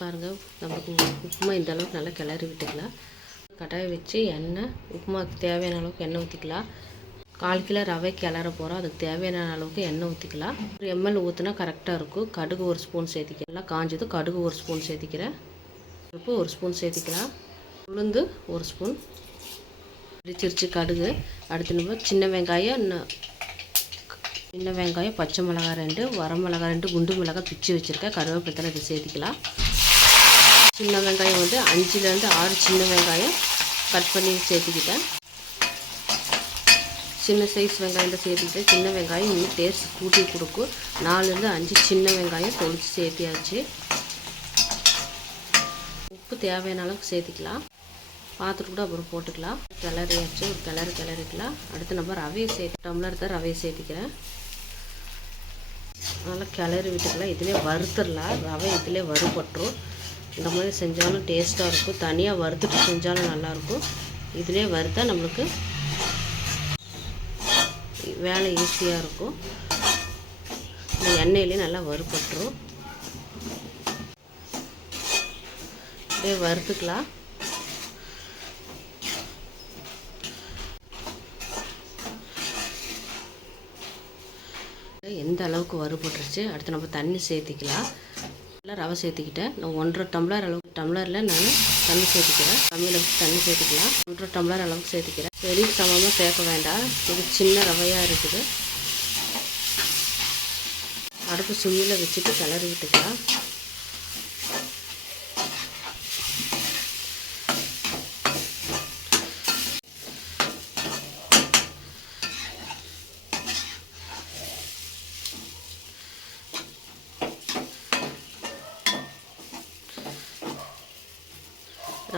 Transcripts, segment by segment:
பாருங்கள் நமக்கு உப்புமா இந்த அளவுக்கு நல்லா கிளறி விட்டுக்கலாம். கடாயை வச்சு எண்ணெய் உப்புமாவுக்கு தேவையான அளவுக்கு எண்ணெய் ஊற்றிக்கலாம் கால் கிலோ ரவை கிளற போகிறோம் அதுக்கு தேவையான அளவுக்கு எண்ணெய் ஊற்றிக்கலாம் ஒரு எம்எல் ஊற்றினா கரெக்டாக இருக்கும். கடுகு ஒரு ஸ்பூன் சேர்த்திக்கலாம் நல்லா காஞ்சது கடுகு ஒரு ஸ்பூன் சேர்த்திக்கிறேன். உப்பு ஒரு ஸ்பூன் சேர்த்திக்கலாம். உளுந்து ஒரு ஸ்பூன் இடிச்சிருச்சு கடுகு. அடுத்து நம்ம சின்ன வெங்காயம் இன்னும் சின்ன வெங்காயம் பச்சை மிளகாய் ரெண்டு வரமிளகாய் ரெண்டு குண்டு மிளகாய் பிச்சு வச்சுருக்கேன். கருவேப்பிலை இதை சேர்த்திக்கலாம். சின்ன வெங்காயம் வந்து அஞ்சுலேருந்து ஆறு சின்ன வெங்காயம் கட் பண்ணி சேர்த்துக்கிட்டேன். சின்ன சைஸ் வெங்காயம் தான் சேர்த்துக்கிட்டேன் சின்ன வெங்காயம் இன்னும் டேஸ்ட் கூட்டி கொடுக்கும் நாலுலேருந்து அஞ்சு சின்ன வெங்காயம் தொளிச்சு சேர்த்தியாச்சு. உப்பு தேவையான அளவுக்கு சேர்த்திக்கலாம். பார்த்துட்டு கூட அப்புறம் போட்டுக்கலாம். கிளறியாச்சு ஒரு கிளறு கிளறிக்கலாம். அடுத்து நம்ம ரவையை சேர்த்து டம்ளர் தான் ரவையை சேர்த்திக்கிறேன். நல்லா கிளறி விட்டுக்கலாம். இதிலே வறுத்துடலாம். ரவை இதிலே வறுபட்டுரும். இந்த மாதிரி செஞ்சாலும் டேஸ்ட்டாக இருக்கும். தனியாக வறுத்துட்டு செஞ்சாலும் நல்லாயிருக்கும் இதிலே வறுத்தா நம்மளுக்கு வேலை ஈஸியாக இருக்கும். இந்த எண்ணெயிலே நல்லா வறுப்பட்டுரும் அப்படியே வறுத்துக்கலாம். எந்த அளவுக்கு வறுபட்டுருச்சு? அடுத்து நம்ம தண்ணி சேர்த்திக்கலாம். ரவை சேர்த்துக்கிட்டேன். நான் ஒன்றரை டம்ளர் அளவுக்கு டம்ளரில் நான் தண்ணி சேர்த்துக்கிறேன். கம்மியில் தண்ணி சேர்த்துக்கலாம். ஒன்றரை டம்ளர் அளவுக்கு சேர்த்துக்கிறேன். பெரிய சமமாக சேர்க்க வேண்டாம். இது சின்ன ரவையாக இருக்குது. அடுப்பு சுண்ணியில் வச்சுட்டு கிளறி விட்டுக்கலாம்.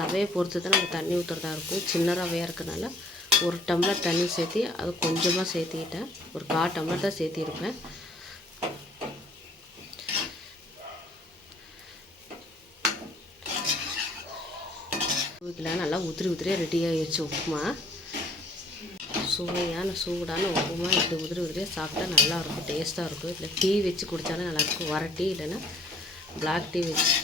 ரவையை பொறுத்து தான் நம்ம தண்ணி ஊற்றுறதா இருக்கும். சின்ன ரவையாக இருக்கனால ஒரு டம்ளர் தண்ணி சேர்த்தி அது கொஞ்சமாக சேர்த்திக்கிட்டேன். ஒரு கால் டம்ளர் தான் சேர்த்திருப்பேன். ஊற்றிக்கலாம் நல்லா உதிரி உதிரியாக ரெடி ஆகிடுச்சு உப்புமா. சுவையான சூடான உப்புமா. இப்படி உதிரி உதிரியாக சாப்பிட்டா நல்லாயிருக்கும் டேஸ்ட்டாக இருக்கும். இல்லை டீ வச்சு குடித்தாலும் நல்லாயிருக்கும் வர டீ இல்லைன்னா பிளாக் டீ வச்சு